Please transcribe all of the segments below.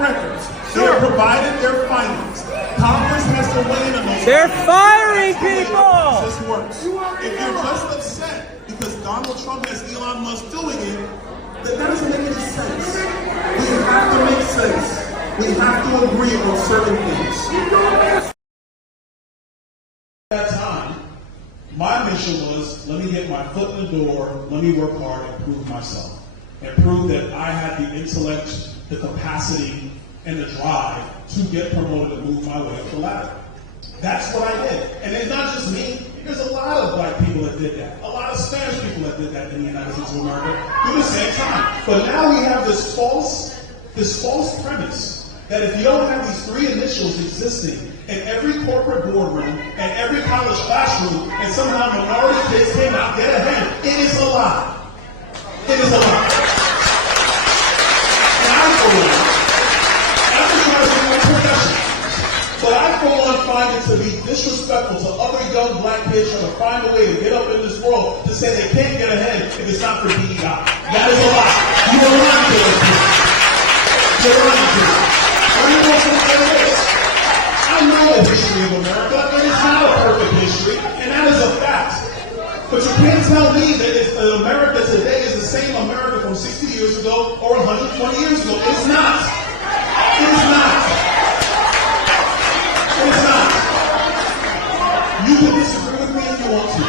records. They have provided their findings. Congress has to weigh in on those. They're firing people! This works. If you're just upset because Donald Trump has Elon Musk doing it, then that doesn't make any sense. We have to make sense. We have to agree on certain things. At that time, my mission was, let me get my foot in the door, let me work hard and prove myself. And prove that I had the intellect, the capacity, and the drive to get promoted and move my way up the ladder. That's what I did. And it's not just me. There's a lot of black people that did that. A lot of Spanish people that did that in the United States of America through the same time. But now we have this false premise that if you don't have these three initials existing in every corporate boardroom and every college classroom, and somehow minority kids cannot get ahead, it is a lie. It is a lie. And I, for one, I'm just trying to be my profession, but I, for one, find it to be disrespectful to other young black kids trying to find a way to get up in this world to say they can't get ahead if it's not for DEI. That is a lie. You are lying to us. You're lying to us. I know the history of America, and it's not a perfect history, and that is a fact. But you can't tell me that if America today is the same America from 60 years ago or 120 years ago. It's not. It is not. It is not. You can disagree with me if you want to.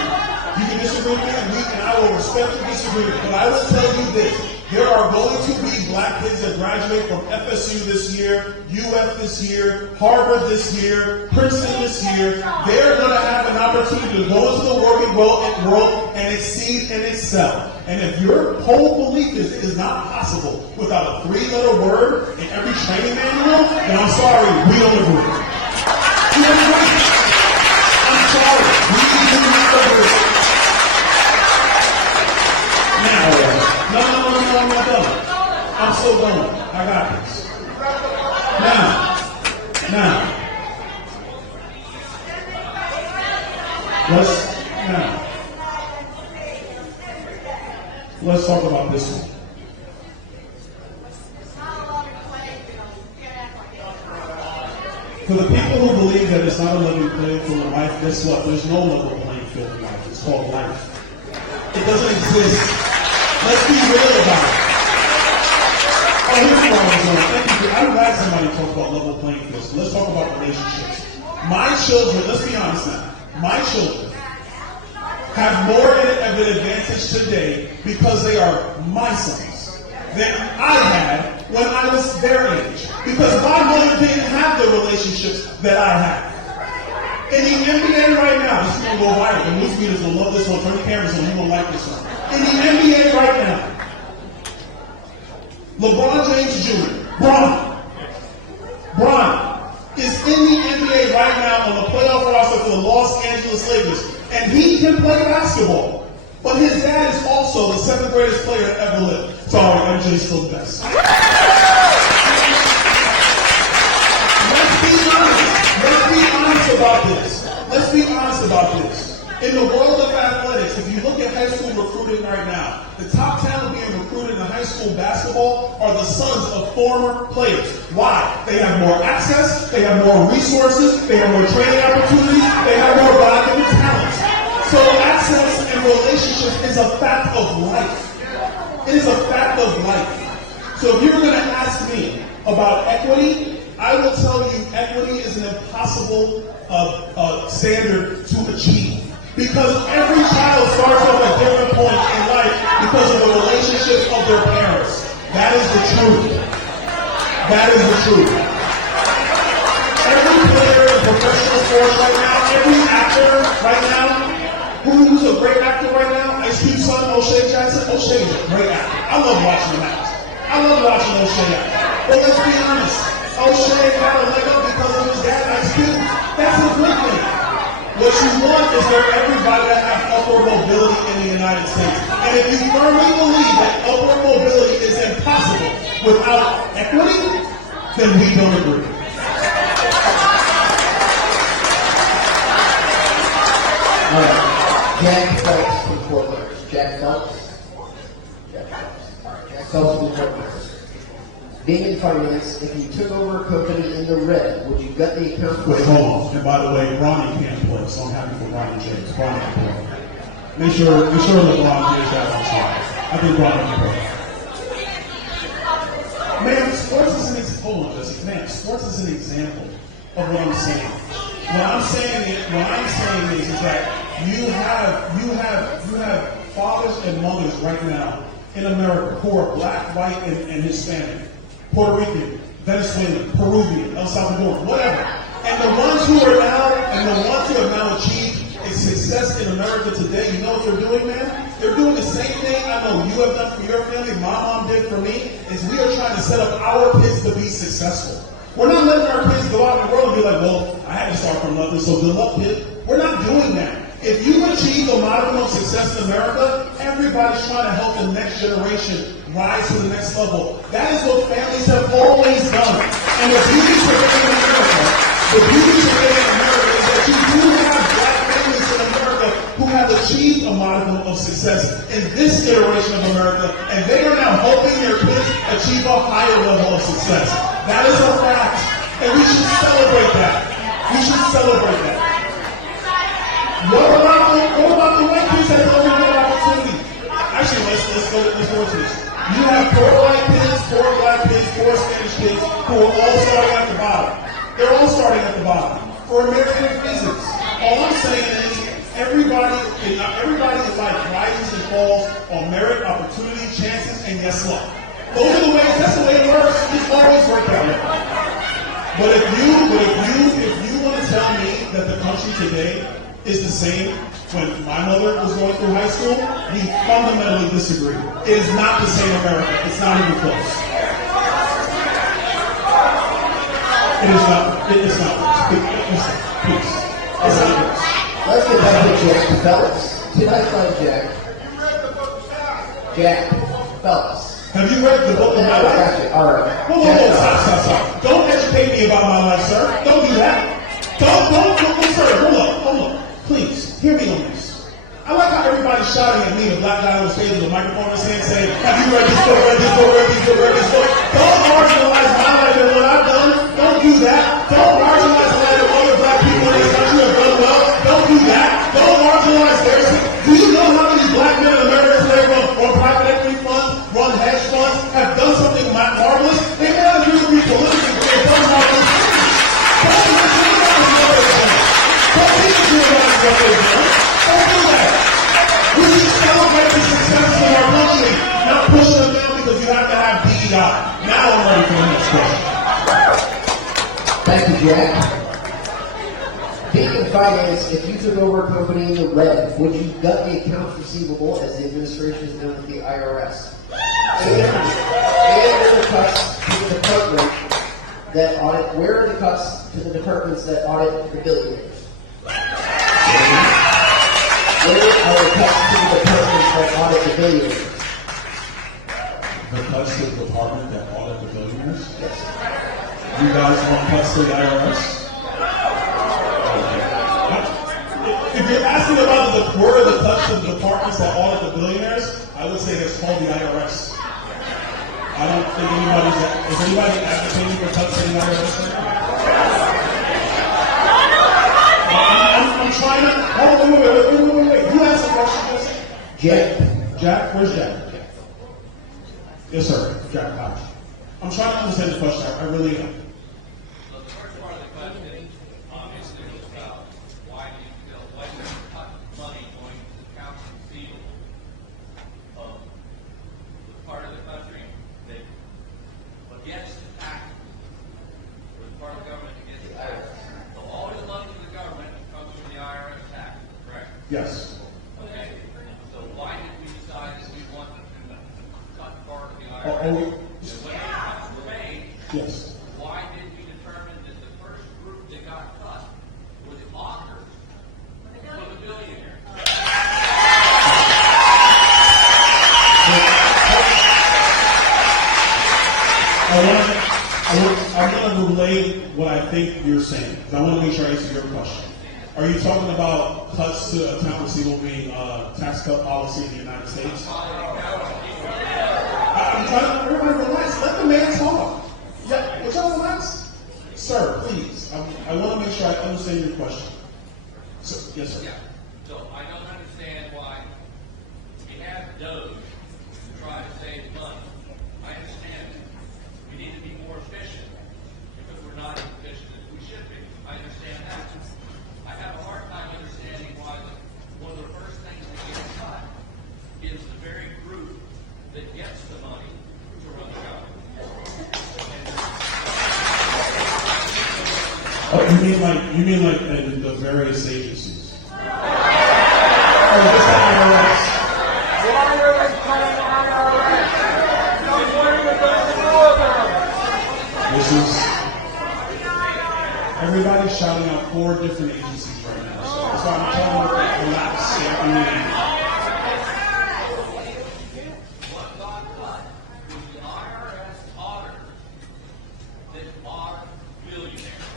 You can disagree with me, and I will respect your disagreement. But I will tell you this. There are going to be black kids that graduate from FSU this year, UF this year, Harvard this year, Princeton this year. They're going to have an opportunity to go into the working world and exceed and excel. And if your whole belief is not possible without a three-letter word in every training manual, then I'm sorry, we don't agree. We don't agree. I'm sorry, we do not agree. Now, no, I'm not done. I'm so done. I got this. Now, let's talk about this one. For the people who believe that it's not a level playing field in life, guess what? There's no level playing field in life. It's called life. It doesn't exist. Let's be real about it. Oh, here's what I was going. Thank you. I'm glad somebody talked about level playing field. So let's talk about relationships. My children, let's be honest now. My children have more of an advantage today because they are my sons than I had when I was their age. Because my mother didn't have the relationships that I had. In the NBA right now, this is going to go viral. The news meters will love this one. Turn the cameras on. You're going to like this one. In the NBA right now, LeBron James Jr., Bron is in the NBA right now on the playoff roster for the Los Angeles Lakers. And he can play basketball. But his dad is also the seventh greatest player to ever live. Sorry, MJ's still the best. Let's be honest about this. Let's be honest about this. In the world of athletics, if you look at high school recruiting right now, the top talent being recruited in high school basketball are the sons of former players. Why? They have more access, they have more resources, they have more training opportunities, they have more God-given talent. So access and relationships is a fact of life. It is a fact of life. So if you're going to ask me about equity, I will tell you equity is an impossible standard to achieve. Because every child starts off at different points in life because of the relationships of their parents. That is the truth. That is the truth. Every player in professional sports right now, every actor right now, who's a great actor right now, Ice Cube's son, O'Shea Jackson. O'Shea is a great actor. I love watching him act. I love watching O'Shea act. But let's be honest, O'Shea got a leg up because of his dad, Ice Cube. That's a good thing. What you want is for everybody to have upward mobility in the United States. And if you firmly believe that upward mobility is impossible without equity, then we don't agree. All right. Jack Phelps from Fort Worth. Jack Phelps. Jack Phelps. All right. Jack Phelps from Fort Worth. Being in finance, if you took over a company in the red, would you gut the account? Wait, hold on. And by the way, Ronnie can't play, so I'm happy for Ronnie James. Ronnie can play. Make sure LeBron James that on side. I think Ronnie can play. Man, sports is an example. Hold on, Jesse. Man, sports is an example of what I'm saying. What I'm saying is that you have fathers and mothers right now in America who are black, white, and Hispanic, Puerto Rican, Venezuelan, Peruvian, El Salvadoran, whatever. And the ones who have now achieved a success in America today, you know what they're doing, man? They're doing the same thing I know you have done for your family, my mom did for me, is we are trying to set up our kids to be successful. We're not letting our kids go out in the world and be like, well, I had to start from nothing, so good luck, kid. We're not doing that. If you achieve a modicum of success in America, everybody's trying to help the next generation rise to the next level. That is what families have always done. And the beauty of living in America, is that you do have black families in America who have achieved a modicum of success in this iteration of America, and they are now helping their kids achieve a higher level of success. That is a fact, and we should celebrate that. We should celebrate that. What about the white kids that don't have that opportunity? Actually, let's go to this. You have 4 white kids, 4 black kids, 4 Spanish kids who are all starting at the bottom. They're all starting at the bottom for American reasons. All I'm saying is everybody in life rises and falls on merit, opportunity, chances, and yes, luck. Those are the ways. That's the way it works. It's always worked that way. But if you want to tell me that the country today is the same when my mother was going through high school, we fundamentally disagree. It is not the same America. It's not even close. It is not. It's not. Please. Let's get back to Jack, fellas. Tonight's on Jack. Jack, fellas. Have you read the book of my life? All right. Whoa, stop. Don't educate me about my life, sir. Don't do that. Don't, sir. Hold up. Please, hear me on this. I like how everybody's shouting at me, the black guy on the stage with a microphone in his hand saying, have you read this book, read this book? Don't marginalize my life and what I've done. Don't do that. Don't marginalize the life of other black people in this country have done well. Don't do that. Don't marginalize theirs. Do you know how many black men in America today run private equity funds, run hedge funds, have done something marvelous? They may not agree with me politically, but they've done marvelous things. Don't teach me about what they've done. Don't do that. We should celebrate the success of our country, not push them down because you have to have DEI. Now I'm ready for the next question. Thank you, Jack. Being in finance, if you took over a company in the red, would you gut the accounts receivable as the administration has done with the IRS? And the cuts to the department that audit, where are the cuts to the departments that audit the billionaires? Where are the cuts to the departments that audit the billionaires? The cuts to the department that audit the billionaires? Yes. You guys want cuts to the IRS? If you're asking about where are the cuts to the departments that audit the billionaires, I would say it's called the IRS. I don't think is anybody advocating for cuts to the IRS right now? I'm trying to, wait. You asked a question, Jack, where's Jack? Yes, sir. Jack Hodge. I'm trying to understand the question. I really am. So the first part of the question, obviously, was about why do you cut money going to the accounts receivable of the part of the country that gets the taxes, or the part of the government that gets the taxes. So all the money to the government comes from the IRS tax, correct? Yes. Okay. So why did we decide that we wanted to cut part of the IRS? And when the cuts were made, yes. why did we determine that the first group that got cut were the authors for the billionaires? I'm going to relay what I think you're saying, because I want to make sure I answer your question. Are you talking about cuts to account receivable being tax cut policy in the United States? I'm trying to, everybody relax. Let the man talk. that gets the money to run the government. Oh, you mean like the various agencies? Oh, just the IRS. Why are they cutting IRS? What are you going to do about it? This is everybody's shouting out 4 different agencies right now. So I'm telling you, relax. What got cut was the IRS auditors that are billionaires.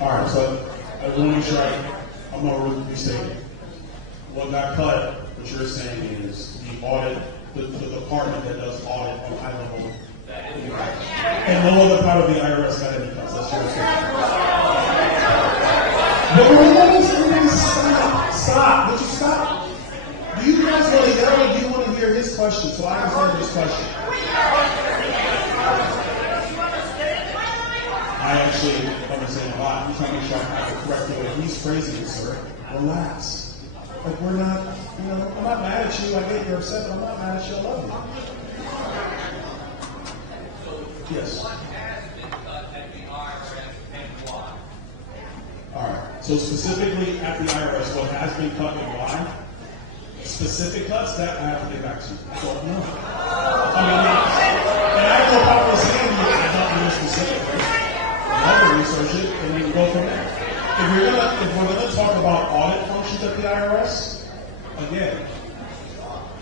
All right, so I want to make sure I'm not really restating. What got cut, what you're saying is the audit, the department that does audit on high level, and no other part of the IRS got any cuts. That's what you're saying. But everybody stop. Would you stop? Do you guys want to yell or do you want to hear his question? So I answer his question. I actually understand a lot. I'm trying to make sure I have it correct the way he's phrasing it, sir. Relax. Like we're not, I'm not mad at you. I get you're upset, but I'm not mad at you. I love you. Yes. What has been cut at the IRS and why? All right. So specifically at the IRS, what has been cut and why? Specific cuts, that I have to get back to you. I don't know. And I have no problem saying you I don't know specifically. I'll research it and we can go from there. If we're gonna talk about audit functions at the IRS, again,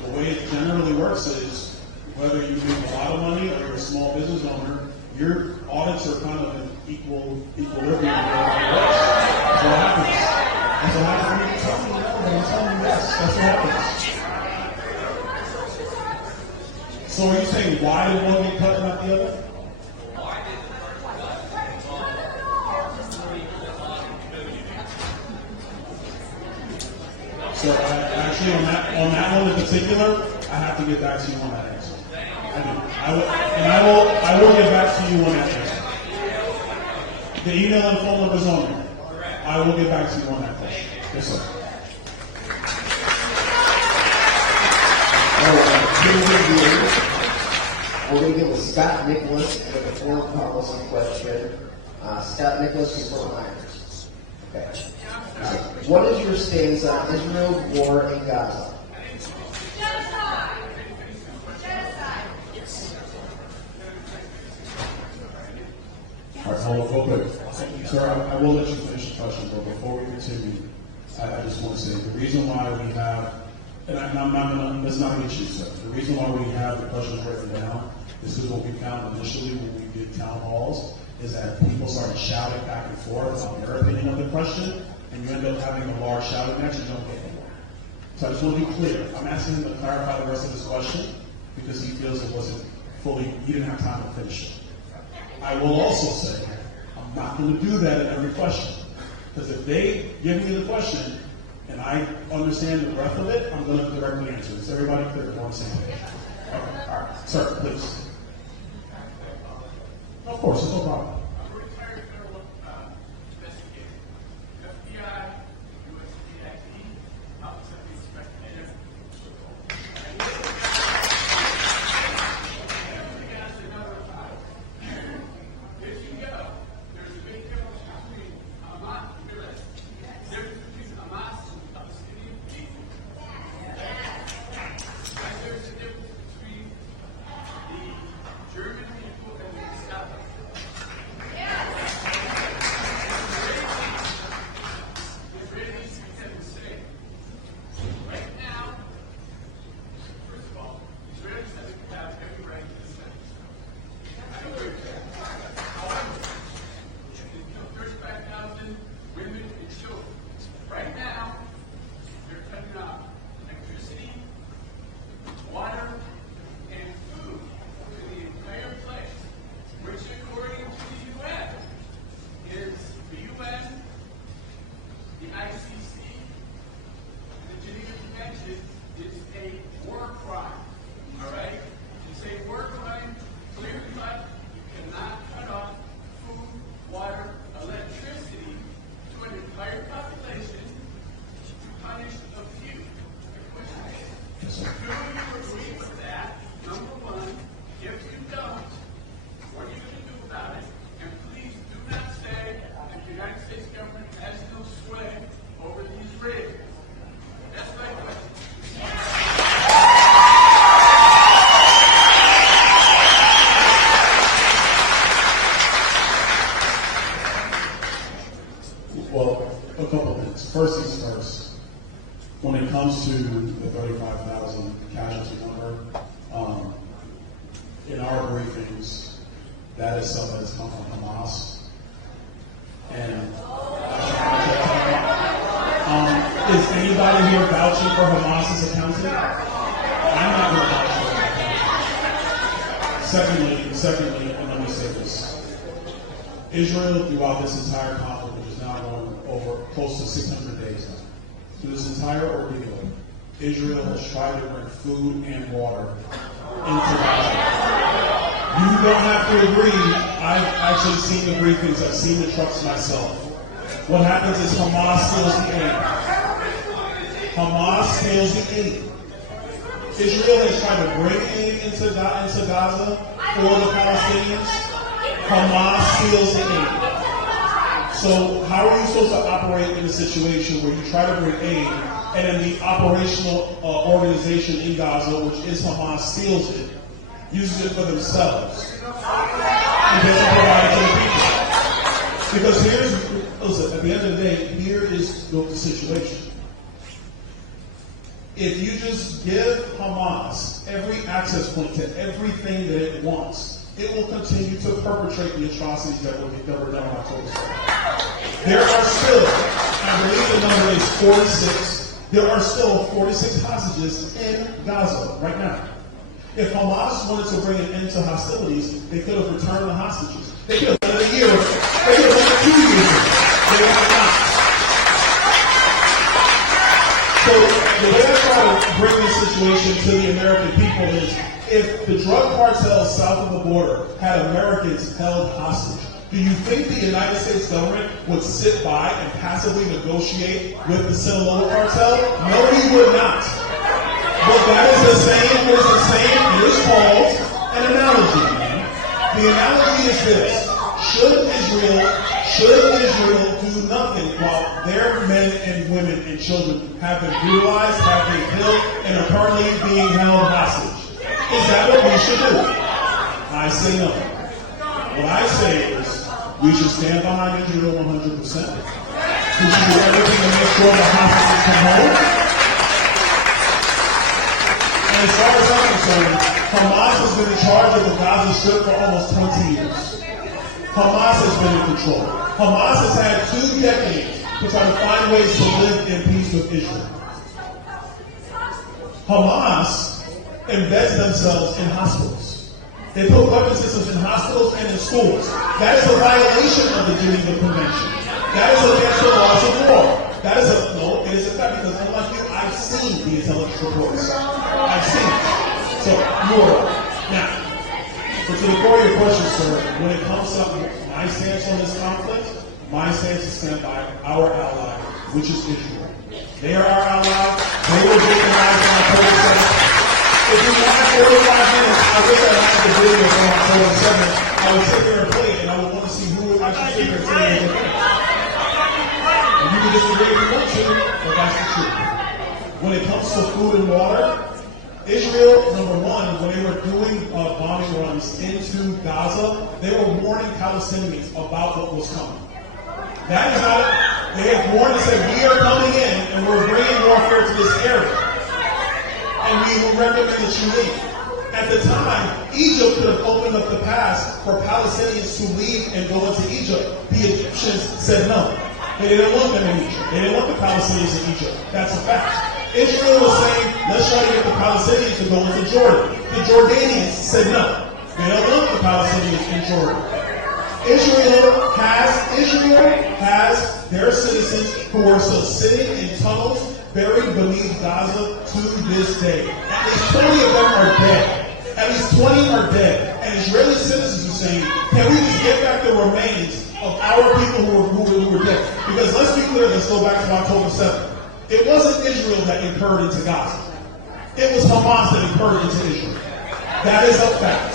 the way it generally works is whether you make a lot of money or you're a small business owner, your audits are kind of in equilibrium with everybody else. That's what happens. That's what happens. I'm telling you no, but I'm telling you yes. That's what happens. So are you saying why did one get cut and not the other? Why did the first cut involve 3% audit billionaires? So actually on that one in particular, I have to get back to you on that answer. I do. I will get back to you on that answer. The email and phone number's on there. I will get back to you on that question. Yes, sir. All right, we're going to give Scott Nicholas and the foreign policy question. Scott Nicholas from Fort Myers. Okay. What is your stance on Israel's war in Gaza? All right, hold on real quick. Sir, I will let you finish the question, but before we continue, I just want to say the reason why we have, and that's not an issue, sir. The reason why we have the questions written down is because what we found initially when we did town halls is that people started shouting back and forth on their opinion of the question, and you end up having a large shouting match and don't get anywhere. So I just want to be clear. I'm asking him to clarify the rest of his question because he feels it wasn't fully, he didn't have time to finish it. I will also say, I'm not going to do that in every question. Because if they give me the question and I understand the breadth of it, I'm going to directly answer. Is everybody clear? On the same page? Okay, all right. Sir, please. Of course, it's no problem. I'm a retired federal investigator. FBI, USDIT, Office of the Inspector General. If you go, there's a big difference between Hamas and there's between Hamas and Palestinian people. And there's a difference between the German people and the South. couple things. First things first. When it comes to the 35,000 casualty number, in our briefings, that is something that's come from Hamas. And is anybody here vouching for Hamas's accounting? I'm not going to vouch for that. Secondly, and let me say this. Israel, throughout this entire conflict, which is now going over close to 600 days now, through this entire ordeal, Israel has tried to bring food and water into Gaza. You don't have to agree. I've actually seen the briefings. I've seen the trucks myself. What happens is Hamas steals the aid. Hamas steals the aid. Israel has tried to bring aid into Gaza for the Palestinians. Hamas steals the aid. So how are you supposed to operate in a situation where you try to bring aid and then the operational organization in Gaza, which is Hamas, steals it, uses it for themselves, and doesn't provide it to the people? Because listen, at the end of the day, here is the situation. If you just give Hamas every access point to everything that it wants, it will continue to perpetrate the atrocities that were done on October 7th. There are still, I believe the number is 46, there are still 46 hostages in Gaza right now. If Hamas wanted to bring an end to hostilities, they could have returned the hostages. They could have done it a year, they could have done it 2 years ago. They have not. So the way I try to bring this situation to the American people is, if the drug cartels south of the border had Americans held hostage, do you think the United States government would sit by and passively negotiate with the Sinaloa cartel? No, we would not. But that is the same, it is called an analogy, man. The analogy is this: should Israel do nothing while their men and women and children have been brutalized, have been killed, and are currently being held hostage? Is that what we should do? I say no. What I say is, we should stand behind Israel 100%. We should do everything to make sure the hostages come home. And as far as I'm concerned, Hamas has been in charge of the Gaza Strip for almost 20 years. Hamas has been in control. Hamas has had 2 decades to try to find ways to live in peace with Israel. Hamas embeds themselves in hospitals. They put weapon systems in hospitals and in schools. That is a violation of the Geneva Convention. That is against the laws of war. That is no, it is a fact, because unlike you, I've seen the intelligence reports. I've seen it. So, you're now. So to the core of your question, sir, when it comes to my stance on this conflict, my stance is stand by our ally, which is Israel. They are our ally. They were victimized on October 7th. If you have 45 minutes, I wish I had the video from October 7th. I would sit there and play it, and I would want to see who would actually sit there and say it. And you can disagree if you want to, but that's the truth. When it comes to food and water, Israel, number one, when they were doing bombing runs into Gaza, they were warning Palestinians about what was coming. That is not, they have warned and said, we are coming in and we're bringing warfare to this area. And we will recommend that you leave. At the time, Egypt could have opened up the pass for Palestinians to leave and go into Egypt. The Egyptians said no. They didn't want them in Egypt. They didn't want the Palestinians in Egypt. That's a fact. Israel was saying, let's try to get the Palestinians to go into Jordan. The Jordanians said no. They don't want the Palestinians in Jordan. Israel has their citizens who are still sitting in tunnels buried beneath Gaza to this day. At least 20 of them are dead. At least 20 are dead. And Israeli citizens are saying, can we just get back the remains of our people who were dead? Because let's be clear, let's go back to October 7th. It wasn't Israel that incurred into Gaza. It was Hamas that incurred into Israel. That is a fact.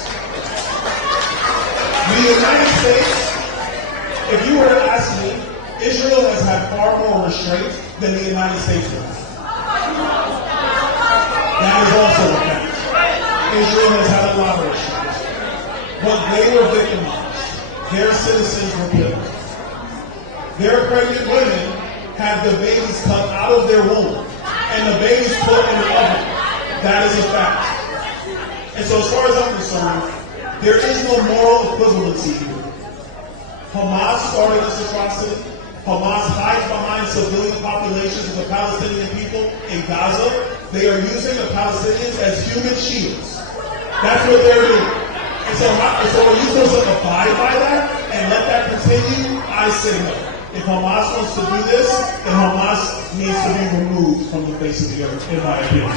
The United States, if you were to ask me, Israel has had far more restraint than the United States has. That is also a fact. Israel has had a lot of restraint. But they were victimized. Their citizens were killed. Their pregnant women have the babies cut out of their womb and the babies put in the oven. That is a fact. And so as far as I'm concerned, there is no moral equivalency here. Hamas started this atrocity. Hamas hides behind civilian populations of the Palestinian people in Gaza. They are using the Palestinians as human shields. That's what they're doing. And so are you supposed to abide by that and let that continue? I say no. If Hamas wants to do this, then Hamas needs to be removed from the face of the earth, in my opinion.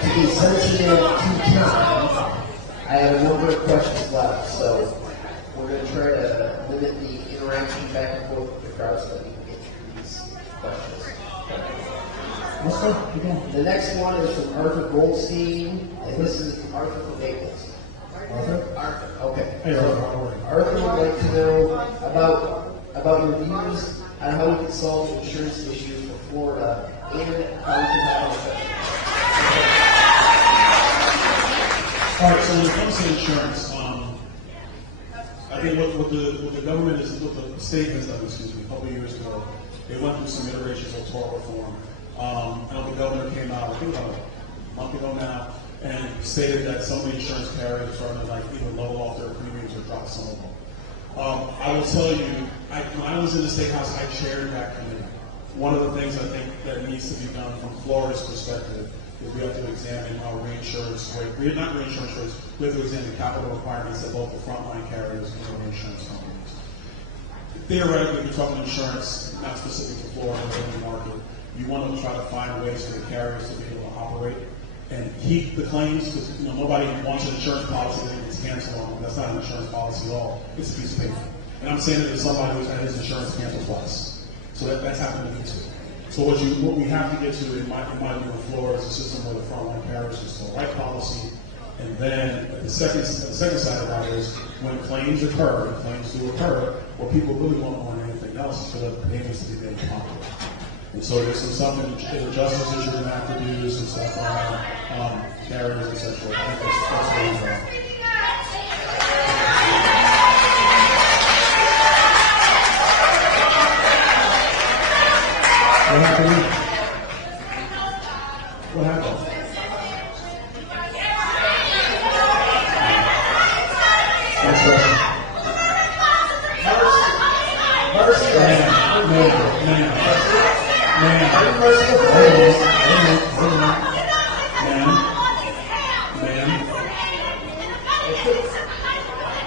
To be sensitive to time, I have a number of questions left, so we're going to try to limit the interaction back and forth with the crowd so that we can get through these questions. Let's go. Keep going. The next one is from Arthur Goldstein, and this is from Arthur from Naples. Arthur, okay. Hey, So, Arthur would like to know about your views on how we can solve the insurance issue for Florida and how we can have an effect. All right, so when it comes to insurance, I think what the government is, what the state has done, a couple of years ago, they went through some iterations of tort reform. And the governor came out, I think about a month ago now, and stated that some of the insurance carriers are trying to either level off their premiums or drop some of them. I will tell you, when I was in the State House, I chaired that committee. One of the things I think that needs to be done from Florida's perspective is we have to examine our reinsurance rate. Not reinsurance rates, we have to examine capital requirements of both the frontline carriers and the reinsurance companies. Theoretically, we're talking insurance, not specific to Florida, but in the market. You want to try to find ways for the carriers to be able to operate and keep the claims, because nobody wants an insurance policy that gets canceled on them. That's not an insurance policy at all. It's a piece of paper. And I'm saying it as somebody who's had his insurance canceled twice. So that's happened to me too. So what we have to get to in my view in Florida is a system where the frontline carriers is the right policy, and then the second side of that is when claims occur, and claims do occur, what people really won't want anything else is for the payments to be made popular. And so there's some stuff in the justice that you're going to have to do, some stuff around carriers, etc. I think that's where we're going. What happened? What happened? Next question.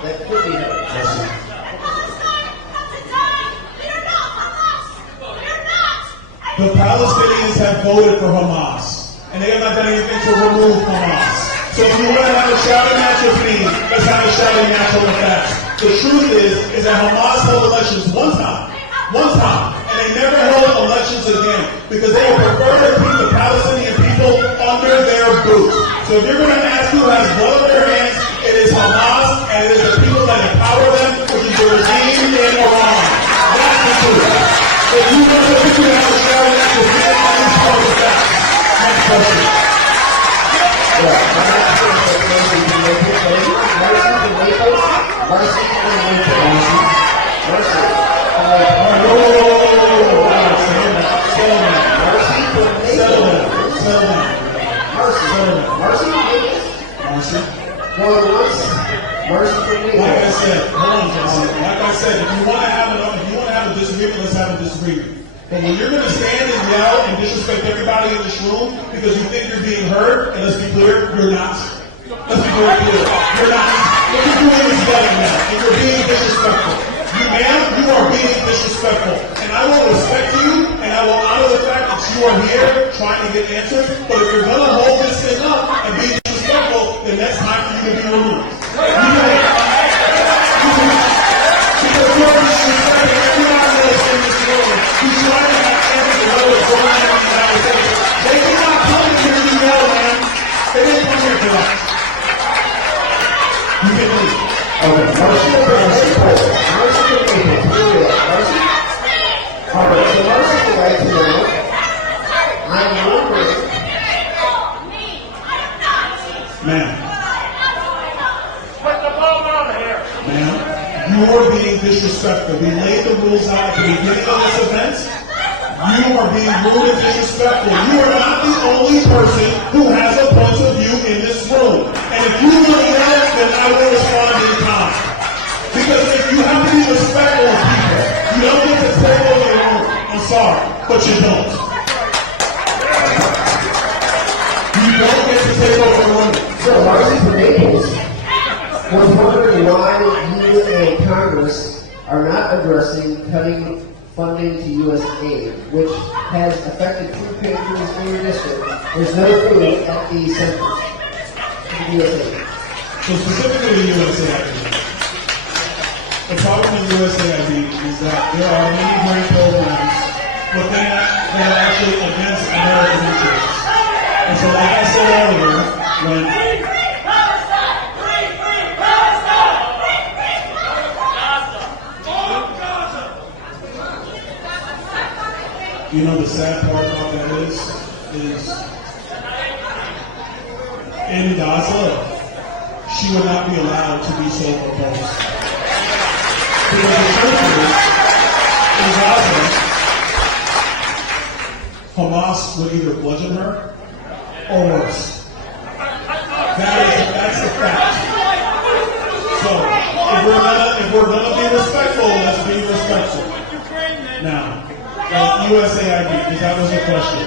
That could be helpful. The Palestinians have voted for Hamas, and they have not done anything to remove Hamas. So if you want to have a shouting match with me, let's have a shouting match on the facts. The truth is that Hamas held elections one time, and they never held elections again, because they would prefer to keep the Palestinian people under their boots. So if you're going to ask who has blood on their hands, it is Hamas, and it is the people that empower them, which is the regime in Iran. That's the truth. If you want to have a shouting match with me, please call the facts. Next question. Like I said, if you want to have a disagreement, let's have a disagreement. But when you're going to stand and yell and disrespect everybody in this room because you think you're being heard, and let's be clear, you're not. Let's be very clear. You're not. What you're doing is better now, and you're being disrespectful. You, ma'am, you are being disrespectful. And I will respect you, and I will honor the fact that you are here trying to get answers. But if you're going to hold this thing up and be disrespectful, then that's time for you to be removed. Because you're disrespecting everybody else in this room. You try to have answers to know what's going on in the United States. They did not come here to yell, man. They didn't come here for that. You can leave. Okay, Marcy All right, so Marcy would like to know, I'm wondering, You are being disrespectful. We laid the rules out at the beginning of this event. You are being rude and disrespectful. You are not the only person who has a point of view in this room. And if you really know, then I will respond in time. Because if you have to be respectful of people, you don't get to take over the room. I'm sorry, but you don't. You don't get to take over the room. So, Marcy from Naples was wondering why you and Congress are not addressing cutting funding to U.S. aid, which has affected food pantries in your district. There's no food at the centers. U.S. aid. So specifically the USAID, the problem in USAID is that there are many great programs within that are actually against American interests. And so like I said earlier, when you know the sad part about that is in Gaza, she would not be allowed to be so proposed. Because the truth is, in Gaza, Hamas would either bludgeon her or worse. That's the fact. So, if we're gonna be respectful, let's be respectful. Now, USAID, because that was the question.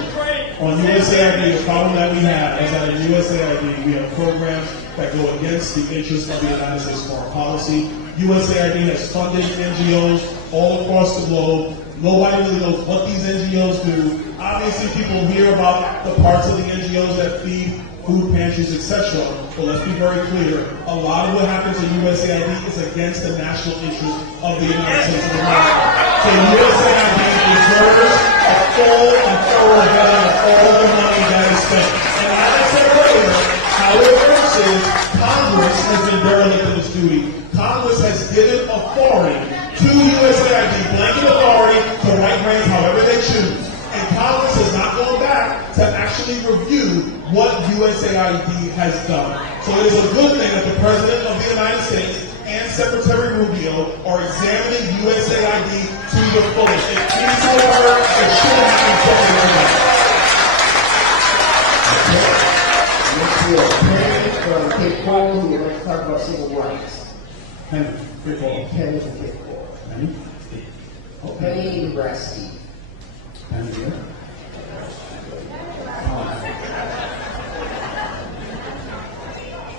On USAID, the problem that we have is that in USAID, we have programs that go against the interests of the United States foreign policy. USAID has funded NGOs all across the globe. Nobody really knows what these NGOs do. Obviously, people hear about the parts of the NGOs that feed food pantries, etc. But let's be very clear. A lot of what happens in USAID is against the national interest of the United States of America. So USAID deserves a full and thorough vetting of all the money that is spent. And as I said earlier, how it works is Congress has been derelict in its duty. Congress has given authority to USAID, blanket authority to write grants however they choose. And Congress has not gone back to actually review what USAID has done. So it is a good thing that the President of the United States and Secretary Rubio are examining USAID to the fullest. It needs to occur, it should happen Next we have Penny from Cape Coral, who would like to talk about civil rights. Penny, Cape Coral. Penny from Cape Coral. Penny? Penny, Nebraska. Penny here.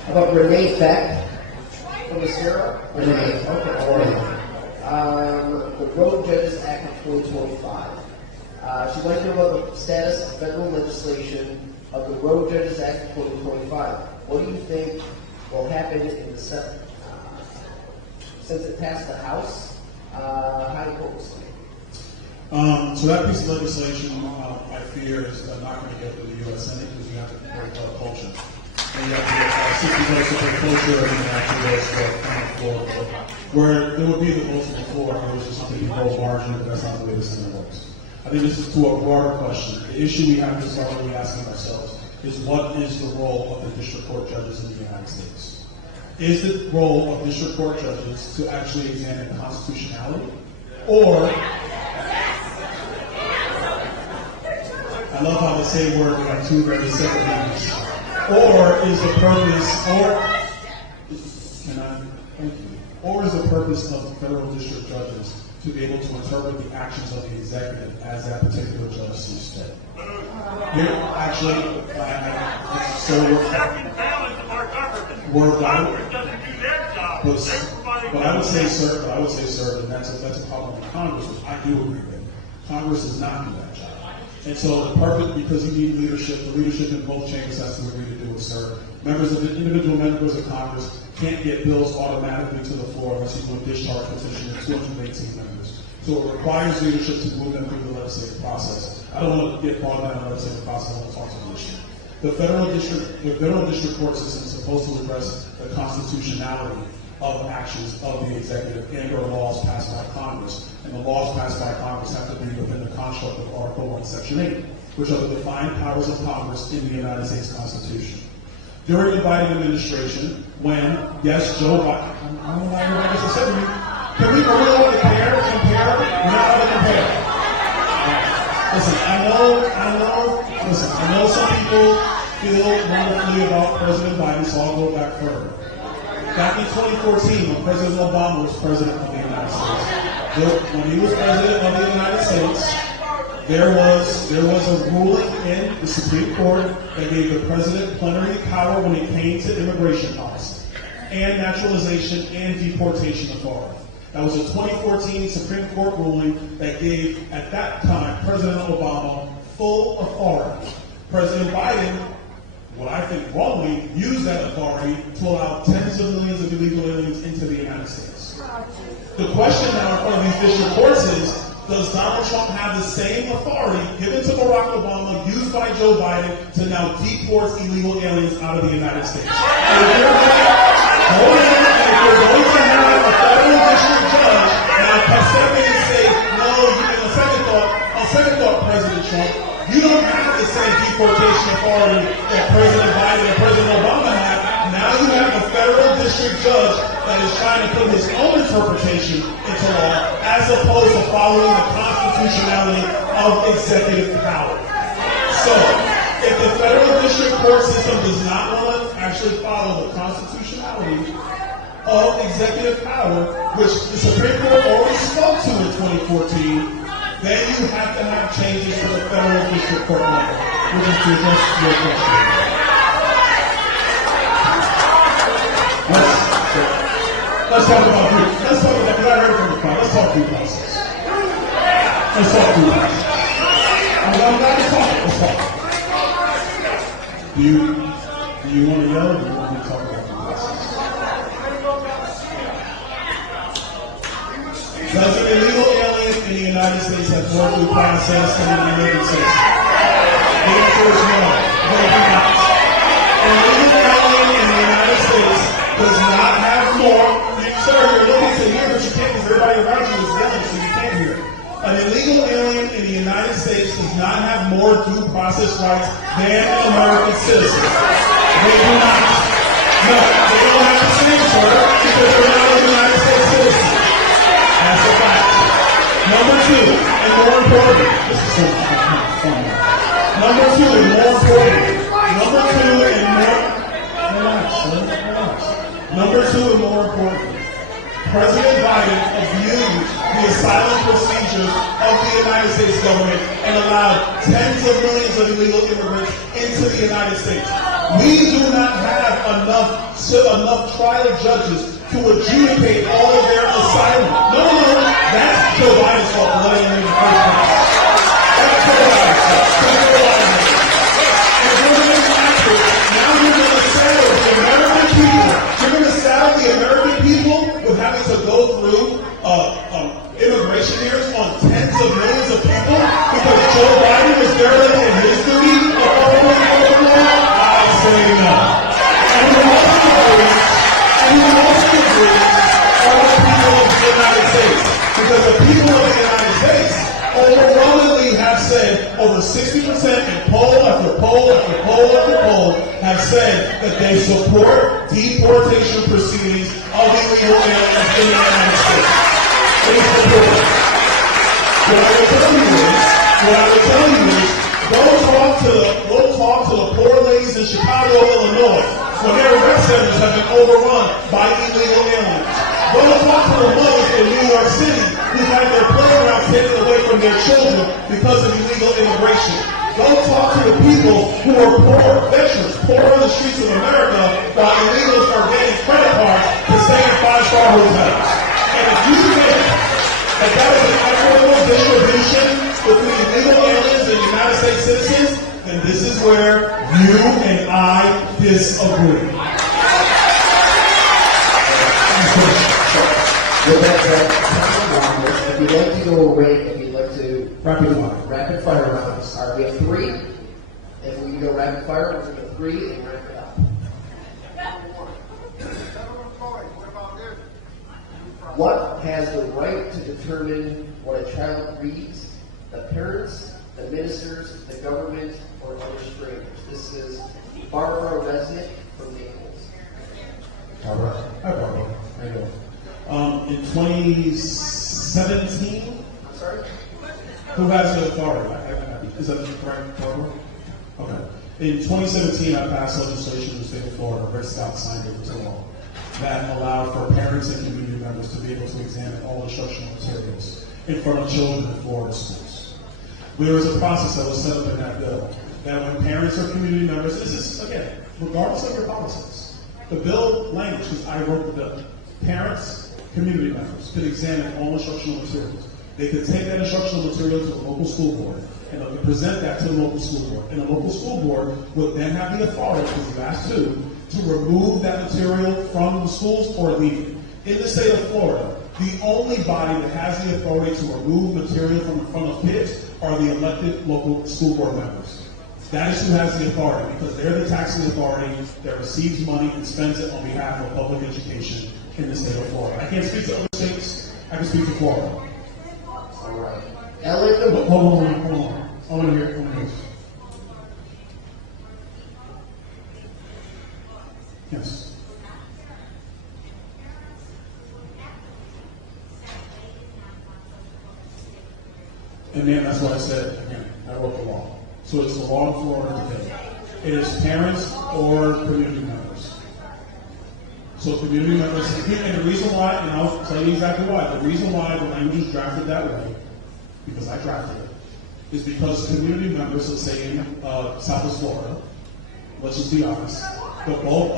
How about Renee Beck from the Sierra? Renee, okay, all right. The Road Judges Act of 2025. She'd like to know about the status of federal legislation of the Road Judges Act of 2025. What do you think will happen in the Senate? Since it passed the House, how do you vote this thing? So that piece of legislation, I fear, is not going to get through the U.S. Senate because you have to break cloture. And you have to get 60 votes to break cloture and then actually votes on the floor. Where there would be the votes on the floor, it was just something you vote margin, but that's not the way the Senate works. I think this is to a broader question. The issue we have to start really asking ourselves is what is the role of the district court judges in the United States? Is the role of district court judges to actually examine constitutionality? Or, I love how they say word like two very separate meanings. Or is the purpose of federal district judges to be able to interpret the actions of the executive as that particular judge sees fit? Actually, Congress doesn't do their job. But I would say, sir, and that's a problem with Congress, which I do agree with. Congress does not do that job. And so the purpose, because you need leadership, the leadership in both chambers has to agree to do it, sir. Individual members of Congress can't get bills automatically to the floor unless you do a discharge petition of 218 members. So it requires leadership to move them through the legislative process. I don't want to get bogged down in the legislative process. I want to talk to the issue. The federal district court system is supposed to address the constitutionality of actions of the executive and or laws passed by Congress. And the laws passed by Congress have to be within the construct of Article 1, Section 8, which are the defined powers of Congress in the United States Constitution. During the Biden administration, when, yes, Joe Biden, I don't know why you're not listening to me. Can we really want to compare? We're not going to compare. Listen, I know some people feel wonderfully about President Biden, so I'll go back further. Back in 2014, when President Obama was president of the United States, when he was president of the United States, there was a ruling in the Supreme Court that gave the president plenary power when it came to immigration policy and naturalization and deportation authority. That was a 2014 Supreme Court ruling that gave, at that time, President Obama full authority. President Biden, what I think wrongly, used that authority to allow tens of millions of illegal aliens into the United States. The question now in front of these district courts is, does Donald Trump have the same authority given to Barack Obama, used by Joe Biden, to now deport illegal aliens out of the United States? And if you're going to have a federal district judge now step in and say, no, on second thought, President Trump, you don't have the same deportation authority that President Biden and President Obama have. Now you have a federal district judge that is trying to put his own interpretation into law as opposed to following the constitutionality of executive power. So, if the federal district court system does not want to actually follow the constitutionality of executive power, which the Supreme Court already spoke to in 2014, then you have to have changes to the federal district court level, which is to address your question. Let's talk about due. Let's talk about, because I heard from the crowd. Let's talk due process. Let's talk due process. I'm glad to talk. Let's talk. Do you want to yell or do you want me to talk about due process? Does an illegal alien in the United States have more due process than an American citizen? The answer is no. They do not. An illegal alien in the United States does not have more. Sir, you're looking to hear, but you can't because everybody around you is yelling, so you can't hear. An illegal alien in the United States does not have more due process rights than an American citizen. They do not. No, they don't have the same, sir, because they're not a United States citizen. That's a fact. Number two, and more important, this is so fun. Number two, and more important. Number two, and more, relax, sir, relax. Number two, and more important. President Biden abused the asylum procedures of the United States government and allowed tens of millions of illegal immigrants into the United States. We do not have enough trial judges to adjudicate all of their asylum. No, that's Joe Biden's fault for letting them in the first place. That's Joe Biden's fault. And we're going to after it. Now you're going to saddle the American people. You're going to saddle the American people with having to go through immigration hearings on tens of millions of people because Joe Biden was derelict in his duty of following the law? I say no. And we also agree all the people of the United States, because the people of the United States overwhelmingly have said, over 60% in poll after poll after poll after poll, have said that they support deportation proceedings of illegal aliens in the United States. They support it. What I will tell you is, go talk to the poor ladies in Chicago, Illinois, when their rec centers have been overrun by illegal aliens. Go talk to the mothers in New York City who had their playgrounds taken away from their children because of illegal immigration. Go talk to the people who are poor veterans, poor on the streets of America, while illegals are getting credit cards to stay in five-star hotels. And if you think that that is an equitable distribution between illegal aliens and United States citizens, then this is where you and I disagree. With that said, if you'd like to go away, if you'd like to rapid fire rounds. All right, we have three. If we can go rapid fire, we're going to go three and wrap it up. What has the right to determine what a child reads? The parents, the ministers, the government, or other strangers? This is Barbara Resnick from Naples. Barbara. Hi, Barbara. How you doing? In 2017, I'm sorry? who has the authority? Is that the correct program? Okay. In 2017, I passed legislation in the state of Florida, Red Scout signed it into law, that allowed for parents and community members to be able to examine all instructional materials in front of children in Florida schools. There was a process that was set up in that bill that when parents or community members, this is, again, regardless of your politics, the bill language, because I wrote the bill, parents, community members could examine all instructional materials. They could take that instructional material to the local school board and they could present that to the local school board. And the local school board would then have the authority, because you've asked to remove that material from the schools or leave it. In the state of Florida, the only body that has the authority to remove material from in front of kids are the elected local school board members. That is who has the authority, because they're the taxing authority that receives money and spends it on behalf of public education in the state of Florida. I can't speak to other states, I can speak to Florida. All right. Ellen, Hold on. I want to hear this. Yes. And then that's what I said again. I wrote the law. So it's the law in Florida today. It is parents or community members. So community members, and the reason why, and I'll tell you exactly why, the reason why the language is drafted that way, because I drafted it, is because community members, let's say in Southwest Florida, let's just be honest, the bulk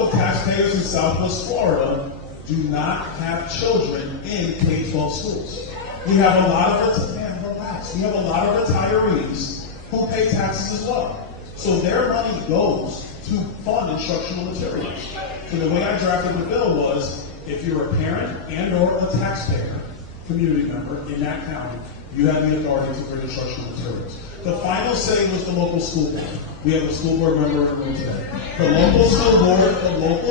of taxpayers in Southwest Florida do not have children in K-12 schools. We have a lot of retirees who pay taxes as well. So their money goes to fund instructional materials. So the way I drafted the bill was, if you're a parent and or a taxpayer, community member in that county, you have the authority to bring instructional materials. The final say was the local school board. We have a school board member in the room today. The local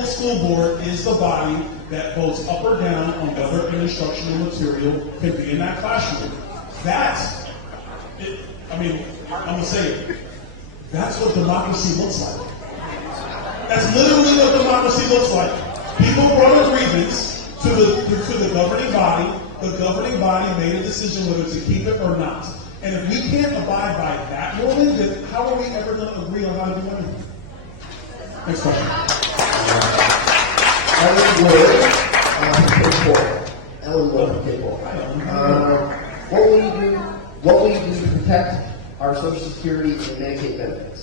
school board is the body that votes up or down on whether an instructional material can be in that classroom. I'm going to say it. That's what democracy looks like. That's literally what democracy looks like. People brought a grievance to the governing body. The governing body made a decision whether to keep it or not. And if we can't abide by that ruling, then how are we ever going to agree on how to do anything? Next question. Ellen Wood, what will you do to protect our Social Security and Medicare benefits?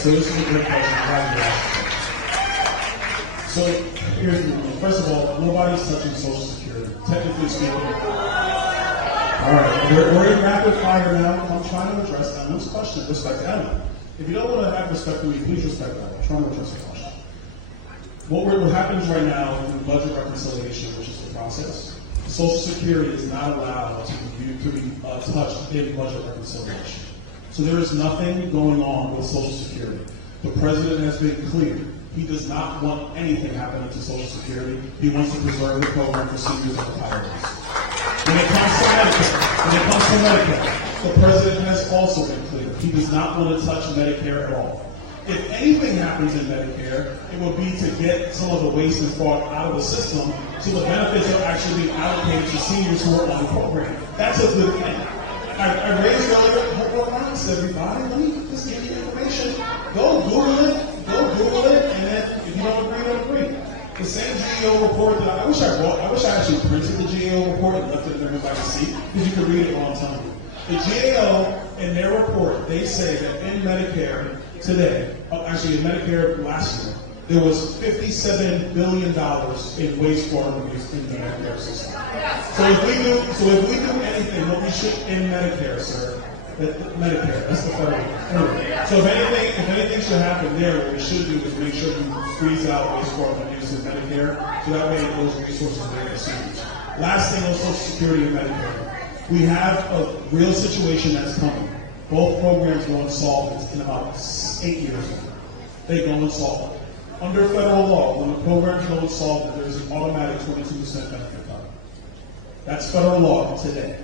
So this is a great question. Glad you asked. So here's the thing. First of all, nobody's touching Social Security. Technically speaking. All right, we're in rapid fire now. I'm trying to address Ellen's question. Respect Ellen. If you don't want to have respect for me, please respect Ellen. I'm trying to address the question. What happens right now in budget reconciliation, which is the process, Social Security is not allowed to be touched in budget reconciliation. So there is nothing going on with Social Security. The president has been clear. He does not want anything happening to Social Security. He wants to preserve the program for seniors and retirees. When it comes to Medicare, the president has also been clear. He does not want to touch Medicare at all. If anything happens in Medicare, it would be to get some of the waste and fraud out of the system so the benefits are actually being allocated to seniors who are on the program. That's a good thing. I raised earlier, relax everybody, let me just give you information. Go Google it, and then if you don't agree. The same GAO report that I wish I actually printed the GAO report and left it in everybody's seat, because you can read it while I'm telling you. The GAO, in their report, they say that in Medicare today, actually in Medicare last year, there was $57 billion in waste, fraud, and abuse in the Medicare system. So if we do anything, what we should in Medicare, sir, Medicare, that's the federal. So if anything should happen there, what we should do is make sure we squeeze out waste, fraud, and abuse in Medicare, so that way those resources are very serious. Last thing on Social Security and Medicare, we have a real situation that's coming. Both programs go insolvent in about 8 years. They go insolvent. Under federal law, when the programs go insolvent, there's an automatic 22% benefit cut. That's federal law today,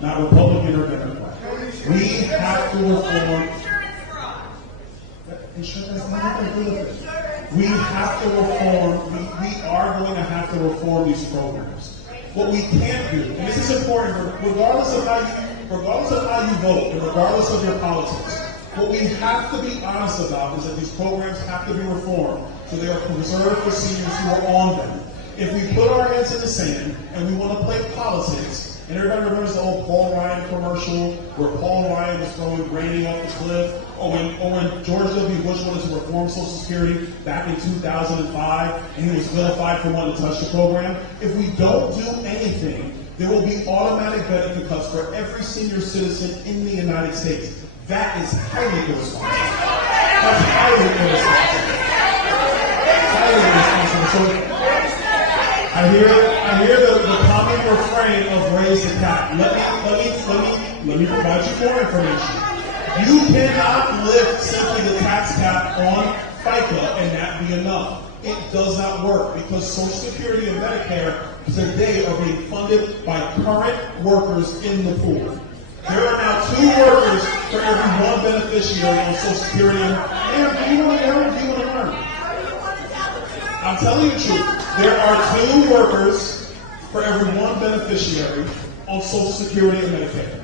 not Republican or Democrat. We have to reform. Insurance has nothing to do with it. We have to reform, we are going to have to reform these programs. What we can't do, and this is important, regardless of how you vote, and regardless of your politics, what we have to be honest about is that these programs have to be reformed so they are preserved for seniors who are on them. If we put our heads in the sand and we want to play politics, and everybody remembers the old Paul Ryan commercial where Paul Ryan was throwing Granny off the cliff, or when George W. Bush wanted to reform Social Security back in 2005, and he was vilified for wanting to touch the program. If we don't do anything, there will be automatic benefit cuts for every senior citizen in the United States. That is highly irresponsible. That's highly irresponsible. Highly irresponsible. So, I hear the common refrain of raise the cap. Let me provide you more information. You cannot lift simply the tax cap on FICA and that be enough. It does not work because Social Security and Medicare today are being funded by current workers in the pool. There are now 2 workers for every 1 beneficiary on Social Security. And do you want to learn? Do you want to learn? I'm telling you the truth. There are 2 workers for every 1 beneficiary on Social Security and Medicare.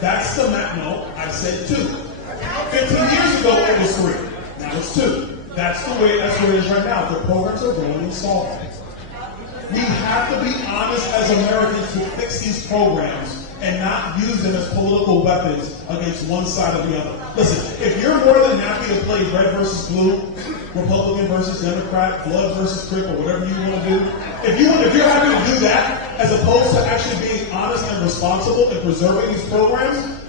That's the map. No, I said 2. 15 years ago it was 3. Now it's 2. That's the way it is right now. The programs are going insolvent. We have to be honest as Americans to fix these programs and not use them as political weapons against one side or the other. Listen, if you're more than happy to play red versus blue, Republican versus Democrat, blood versus crip, or whatever you want to do, if you're happy to do that, as opposed to actually being honest and responsible in preserving these programs,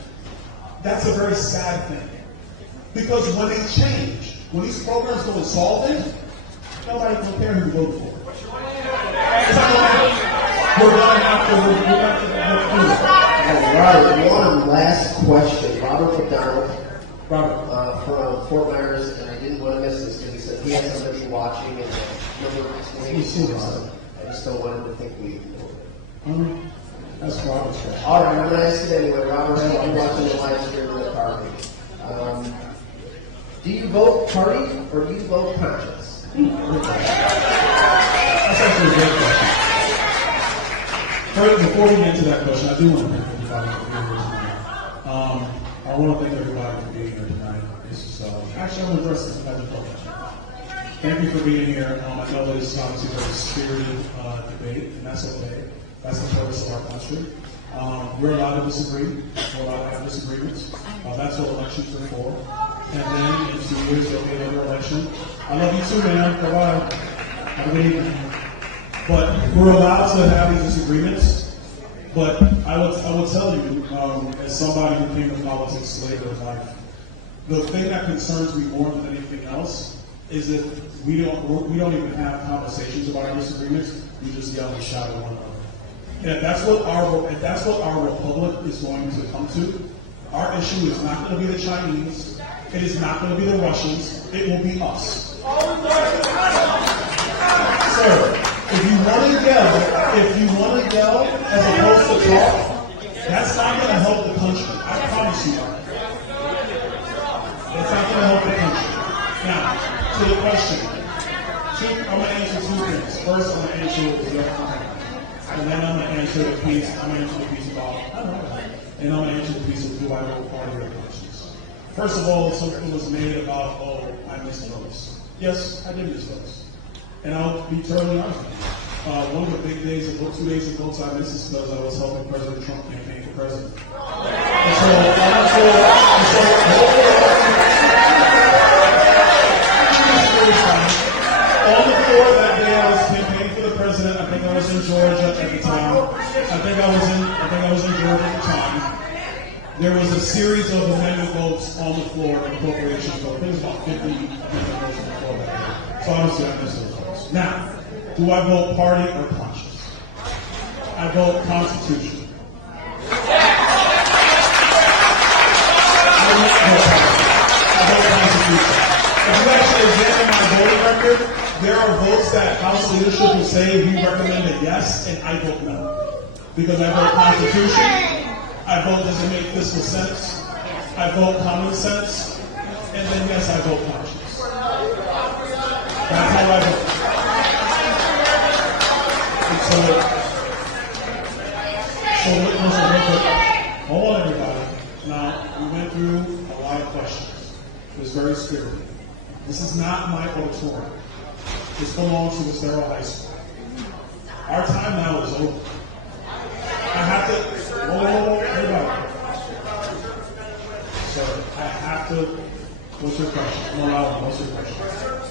that's a very sad thing. Because when they change, when these programs go insolvent, nobody can care who you vote for. It's not going to happen. We're going to have to do it. All right, one last question. Robert McDonald from Fort Myers, and I didn't want to miss this because he said he has somebody watching, and I just don't want him to think we ignored it. That's Robert's question. All right, I'm going to ask it anyway. Robert, you're watching the live stream of the party. Do you vote party or do you vote conscience? That's actually a great question. First, before we get to that question, I do want to thank everybody for being here tonight. I want to thank everybody for being here tonight. This is, actually, I'm addressing this as a question. Thank you for being here. I know that it's obviously a very spirited debate, and that's okay. That's the purpose of our country. We're allowed to disagree. We're allowed to have disagreements. That's what elections are for. And then in 2 years, there'll be another election. I love you too, man. Bye-bye. Have a good evening. But we're allowed to have these disagreements. But I will tell you, as somebody who came to politics later in life, the thing that concerns me more than anything else is that we don't even have conversations about our disagreements. We just yell and shout at one another. And if that's what our republic is going to come to, our issue is not going to be the Chinese. It is not going to be the Russians. It will be us. Sir, if you want to yell as opposed to talk, that's not going to help the country. I promise you that. That's not going to help the country. Now, to the question. I'm going to answer 2 things. First, I'm going to answer the and then I'm going to answer the piece. I'm going to answer the piece about, and I'm going to answer the piece of do I vote party or conscience. First of all, something was made about, I missed votes. Yes, I did miss votes. And I'll be totally honest with you. One of the big days of votes, 2 days of votes I missed is because I was helping President Trump campaign for president. And so on the floor that day I was campaigning for the president. I think I was in Georgia at the time. I think I was in Georgia at the time. There was a series of amendment votes on the floor, an appropriations vote. There was about 50 amendment votes on the floor that day. So obviously I missed those votes. Now, do I vote party or conscience? I vote Constitution. I vote Constitution. If you actually examine my voting record, there are votes that House leadership will say we recommend a yes, and I vote no. Because I vote Constitution, I vote does it make fiscal sense, I vote common sense, and then yes, I vote conscience. That's how I vote. Hold on, everybody. Now, we went through a lot of questions. It was very spirited. This is not my auditorium. This belongs to Estero High School. Our time now is over. I have to, whoa, everybody. Sir, I have to, what's your question? No, what's your question?